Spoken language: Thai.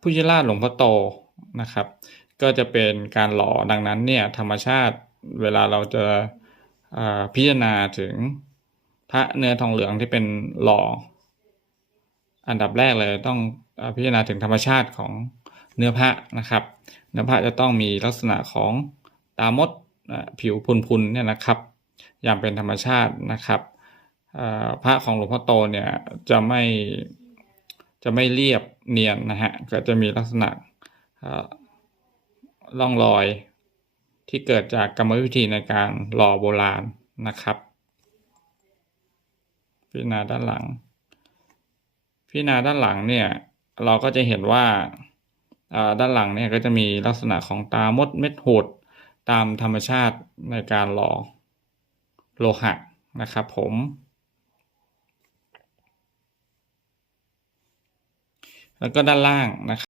พุทธราชหลวงพ่อโตนะครับ ก็จะเป็นการหล่อดังนั้นเนี่ยธรรมชาติเวลาเราจะพิจารณาถึงพระเนื้อทองเหลืองที่เป็นหล่อ อันดับแรกเลยต้องอพิจารณาถึงธรรมชาติของเนื้อพระนะครับ เนื้อพระจะต้องมีลักษณะของตามดผิวพุนๆเนี่ยนะครับอย่างเป็นธรรมชาตินะครับพระของหลวงพ่อโตเนี่ยจะไม่ จะไม่เรียบเนียนนะฮะก็จะมีลักษณะอ่าร่องรอยที่เกิดจากกรรมวิธีในการหล่อโบราณนะครับ พิจารณาด้านหลัง พิจารณาด้านหลังเนี่ยเราก็จะเห็นว่าด้านหลังเนี่ยก็จะมีลักษณะของตามดเม็ดหดตามธรรมชาติในการหล่อโลหะนะครับผม แล้วก็ด้านล่างนะครับ